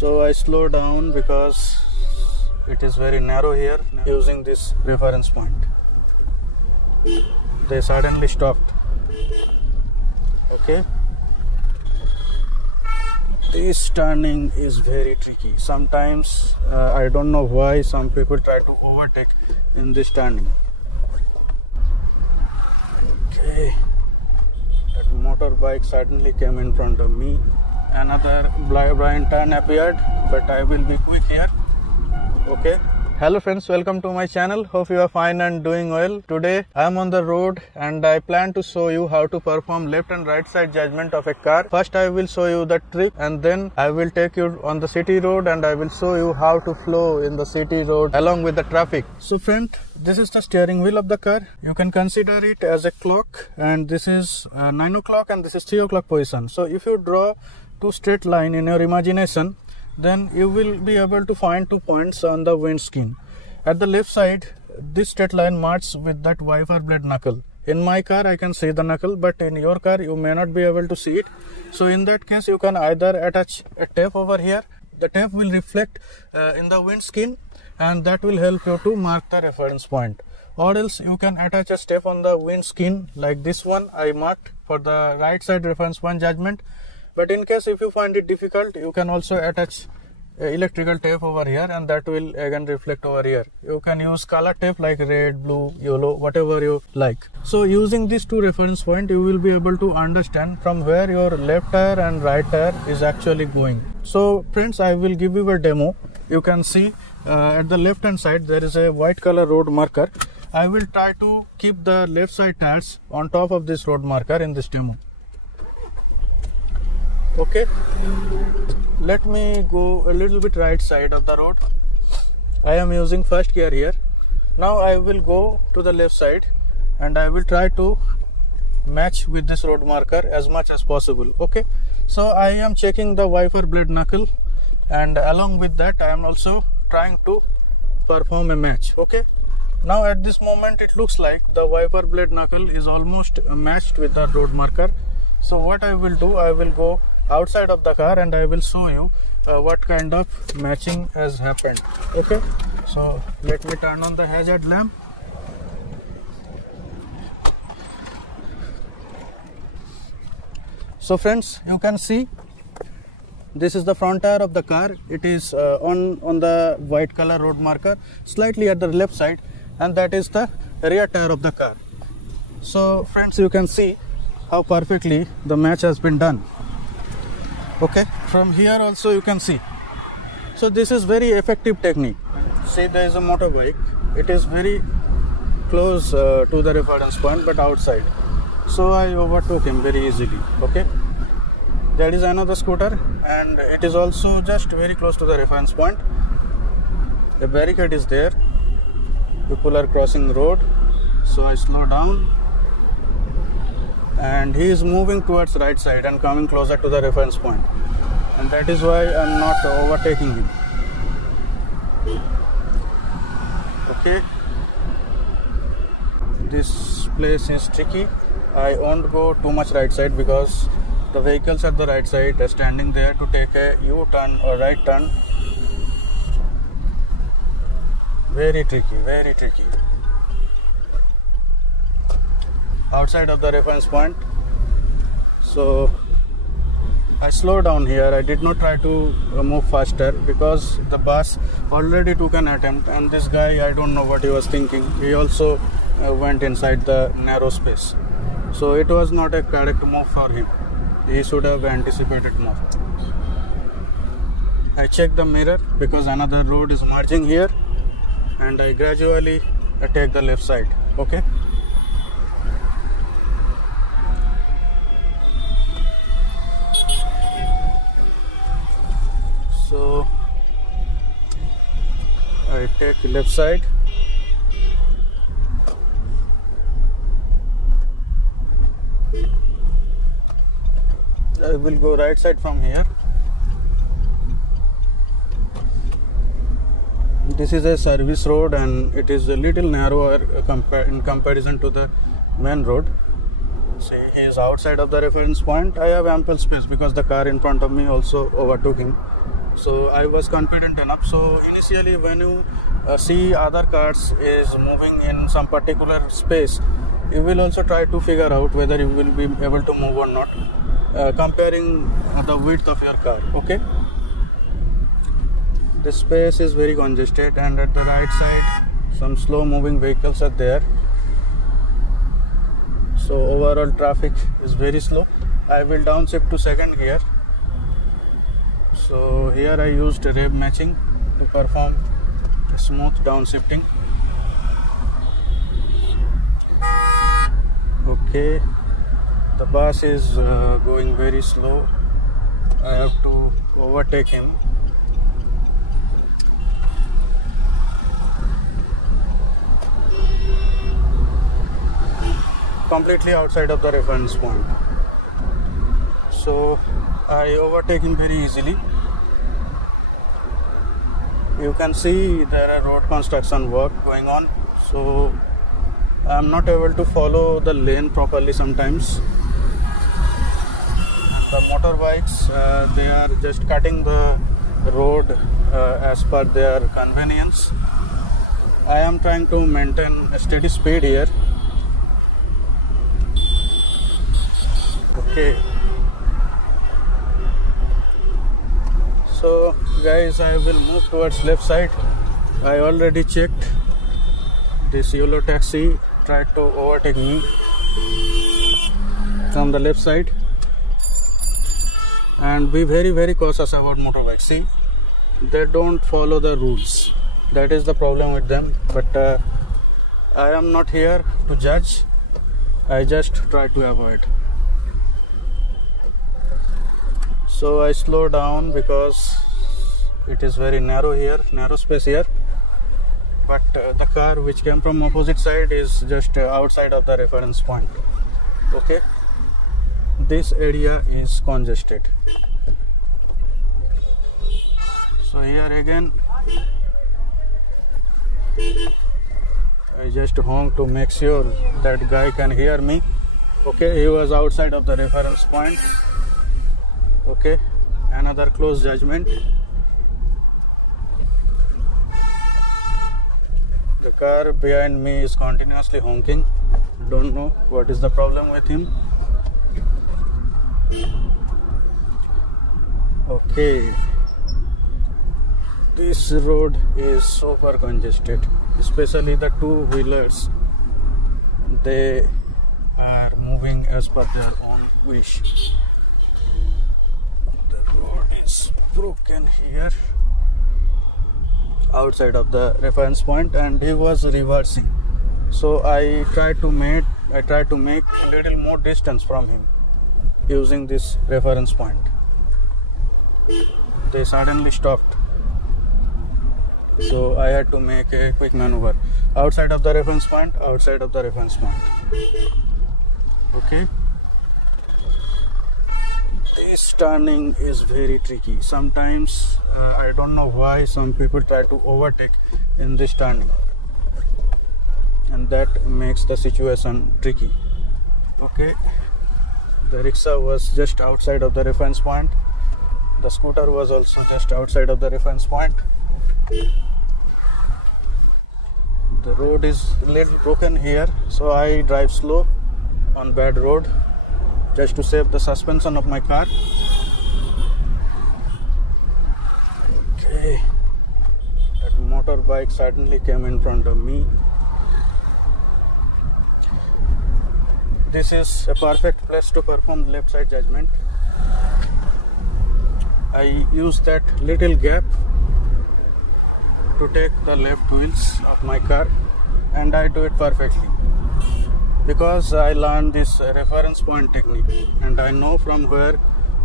So I slow down because it is very narrow here using this reference point. They suddenly stopped. Okay. This turning is very tricky. Sometimes I don't know why some people try to overtake in this turning. Okay. That motorbike suddenly came in front of me. Another blind turn appeared, but I will be quick here. Okay. Hello friends, welcome to my channel. Hope you are fine and doing well. Today I am on the road and I plan to show you how to perform left and right side judgment of a car. First I will show you the trick and then I will take you on the city road and I will show you how to flow in the city road along with the traffic. So friend, this is the steering wheel of the car. You can consider it as a clock, and this is 9 o'clock and this is 3 o'clock position. So if you draw two straight line in your imagination, then you will be able to find 2 points on the windscreen. At the left side, this straight line marks with that wiper blade knuckle. In my car, I can see the knuckle, but in your car, you may not be able to see it. So in that case, you can either attach a tape over here. The tape will reflect in the windscreen, and that will help you to mark the reference point. Or else you can attach a tape on the windscreen like this one I marked for the right side reference point judgment. But in case if you find it difficult, you can also attach electrical tape over here, and that will again reflect over here. You can use color tape like red, blue, yellow, whatever you like. So using these two reference points, you will be able to understand from where your left tire and right tire is actually going. So friends, I will give you a demo. You can see at the left hand side there is a white color road marker. I will try to keep the left side tires on top of this road marker in this demo. Okay, let me go a little bit right side of the road. I am using first gear here. Now I will go to the left side and I will try to match with this road marker as much as possible. Okay, so I am checking the wiper blade knuckle, and along with that I am also trying to perform a match. Okay, now at this moment it looks like the wiper blade knuckle is almost matched with the road marker. So what I will do, I will go outside of the car and I will show you what kind of matching has happened. Okay, so let me turn on the hazard lamp. So friends, you can see this is the front tire of the car. It is on the white color road marker slightly at the left side, and that is the rear tire of the car. So friends, you can see how perfectly the match has been done. Okay, from here also you can see. So this is very effective technique. Say there is a motorbike, it is very close to the reference point but outside. So I overtook him very easily. Okay, there is another scooter and it is also just very close to the reference point. The barricade is there. People are crossing the road. So I slow down. And he is moving towards right side and coming closer to the reference point, and that is why I am not overtaking him. Okay, this place is tricky. I won't go too much right side because the vehicles at the right side are standing there to take a U-turn or right turn. Very tricky, very tricky. Outside of the reference point. So I slow down here. I did not try to move faster because the bus already took an attempt, and this guy, I don't know what he was thinking. He also went inside the narrow space. So it was not a correct move for him. He should have anticipated more. I checked the mirror because another road is merging here, and I gradually take the left side. Okay. So I take left side. I will go right side from here. This is a service road and it is a little narrower in comparison to the main road. See, he is outside of the reference point. I have ample space because the car in front of me also overtook him. So I was confident enough. So initially when you see other cars is moving in some particular space, you will also try to figure out whether you will be able to move or not, comparing the width of your car. Okay, the space is very congested, and at the right side some slow moving vehicles are there, so overall traffic is very slow. I will downshift to second gear. So here I used rev matching to perform smooth downshifting. Okay, the bus is going very slow. I have to overtake him. Completely outside of the reference point. So I overtake him very easily. You can see there are road construction work going on, so I am not able to follow the lane properly sometimes. The motorbikes, they are just cutting the road as per their convenience. I am trying to maintain a steady speed here. Okay. So guys, I will move towards left side. I already checked. This yellow taxi tried to overtake me from the left side. And be very cautious about motorbikes. See, they don't follow the rules. That is the problem with them. But I am not here to judge. I just try to avoid. So I slow down because it is very narrow here, narrow space here. But the car which came from opposite side is just outside of the reference point. Okay, this area is congested. So here again, I just honk to make sure that guy can hear me. Okay, he was outside of the reference point. Okay, another close judgment. The car behind me is continuously honking. Don't know what is the problem with him. Okay, this road is super congested, especially the two-wheelers. They are moving as per their own wish. Broken here outside of the reference point, and he was reversing, so I tried to make a little more distance from him using this reference point. They suddenly stopped, so I had to make a quick maneuver outside of the reference point. Okay, this turning is very tricky. Sometimes I don't know why some people try to overtake in this turning, and that makes the situation tricky. Okay, the rickshaw was just outside of the reference point. The scooter was also just outside of the reference point. The road is a little broken here, so I drive slow on bad road just to save the suspension of my car. Okay, that motorbike suddenly came in front of me. This is a perfect place to perform the left side judgment. I use that little gap to take the left wheels of my car, and I do it perfectly because I learned this reference point technique, and I know from where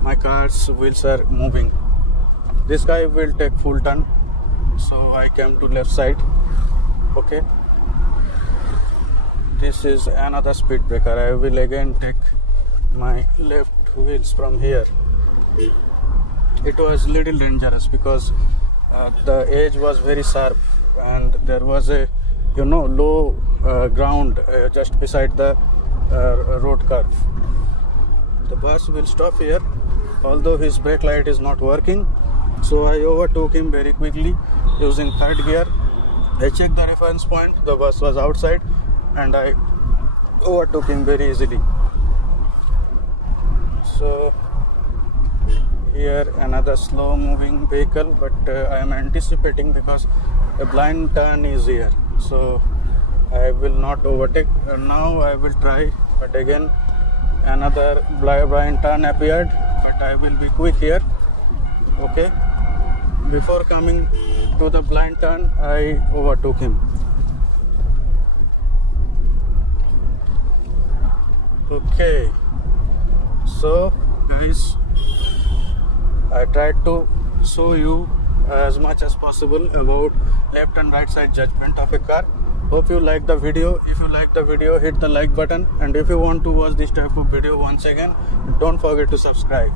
my car's wheels are moving. This guy will take full turn, so I came to left side. Okay, this is another speed breaker. I will again take my left wheels from here. It was little dangerous because the edge was very sharp, and there was a low ground just beside the road curve. The bus will stop here. Although his brake light is not working, So I overtook him very quickly using third gear. I checked the reference point, the bus was outside, and I overtook him very easily. So here another slow moving vehicle, but I am anticipating because a blind turn is here, so I will not overtake. Now I will try, but again another blind turn appeared, but I will be quick here. Okay, before coming to the blind turn, I overtook him. Okay, so guys, I tried to show you as much as possible about left and right side judgment of a car. Hope you like the video. If you like the video, hit the like button, and if you want to watch this type of video once again, don't forget to subscribe.